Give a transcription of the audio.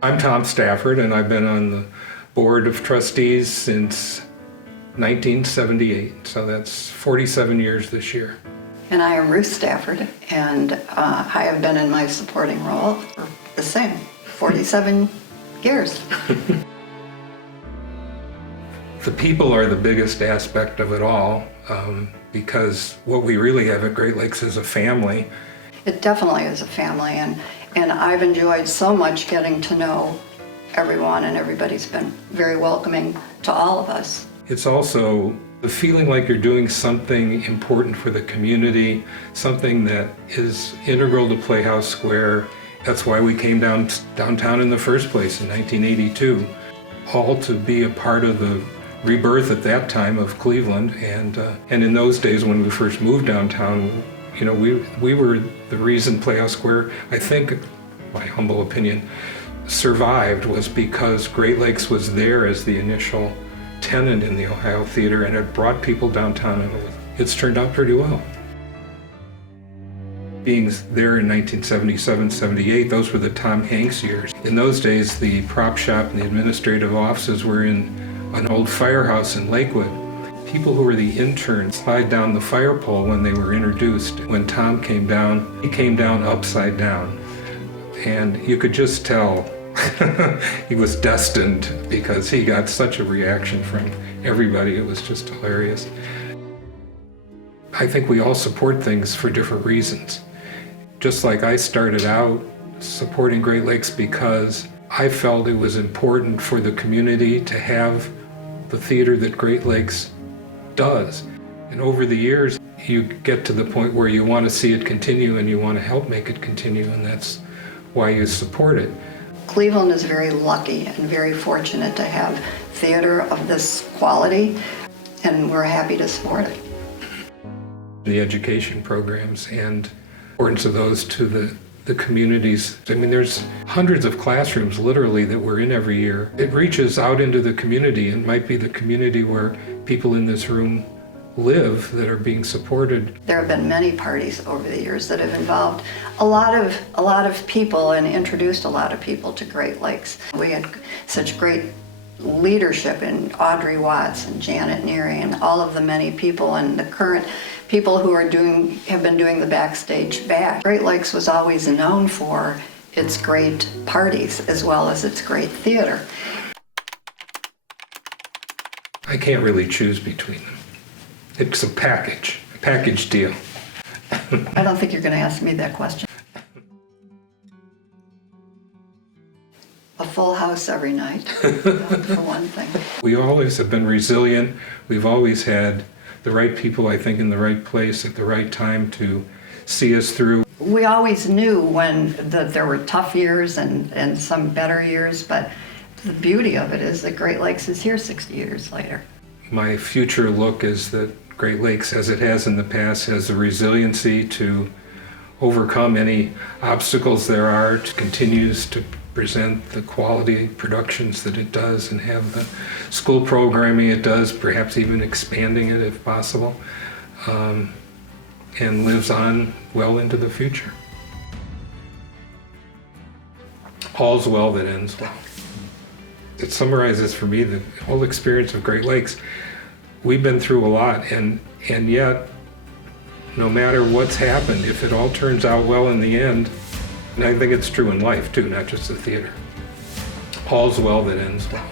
I'm Tom Stafford, and I've been on the board of trustees since 1978, so that's 47 years this year. And I am Ruth Stafford, and I have been in my supporting role for the same 47 years. The people are the biggest aspect of it all, because what we really have at Great Lakes is a family. It definitely is a family, and I've enjoyed so much getting to know everyone, and everybody's been very welcoming to all of us. It's also the feeling like you're doing something important for the community, something that is integral to Playhouse Square. That's why we came downtown in the first place in 1982, all to be a part of the rebirth at that time of Cleveland. And in those days when we first moved downtown, you know, we were the reason Playhouse Square, I think, my humble opinion, survived was because Great Lakes was there as the initial tenant in the Ohio Theater, and it brought people downtown, and it's turned out pretty well. Being there in 1977, 78, those were the Tom Hanks years. In those days, the prop shop and the administrative offices were in an old firehouse in Lakewood. People who were the interns slide down the fire pole when they were introduced. When Tom came down, he came down upside down. And you could just tell he was destined, because he got such a reaction from everybody. It was just hilarious. I think we all support things for different reasons. Just like I started out supporting Great Lakes because I felt it was important for the community to have the theater that Great Lakes does. And over the years, you get to the point where you want to see it continue and you want to help make it continue, and that's why you support it. Cleveland is very lucky and very fortunate to have theater of this quality, and we're happy to support it. The education programs and importance of those to the communities. I mean, there's hundreds of classrooms literally that we're in every year. It reaches out into the community, and might be the community where people in this room live that are being supported. There have been many parties over the years that have involved a lot of people and introduced a lot of people to Great Lakes. We had such great leadership in Audrey Watts and Janet Neary and all of the many people, and the current people who have been doing the Backstage Bash. Great Lakes was always known for its great parties as well as its great theater. I can't really choose between them. It's a package deal. I don't think you're going to ask me that question. A full house every night, for one thing. We always have been resilient. We've always had the right people, I think, in the right place at the right time to see us through. We always knew when there were tough years and some better years, but the beauty of it is that Great Lakes is here 60 years later. My future look is that Great Lakes, as it has in the past, has the resiliency to overcome any obstacles there are, continues to present the quality productions that it does, and have the school programming it does, perhaps even expanding it if possible, and lives on well into the future. All's well that ends well. It summarizes for me the whole experience of Great Lakes. We've been through a lot, and yet, no matter what's happened, if it all turns out well in the end, and I think it's true in life too, not just the theater, all's well that ends well.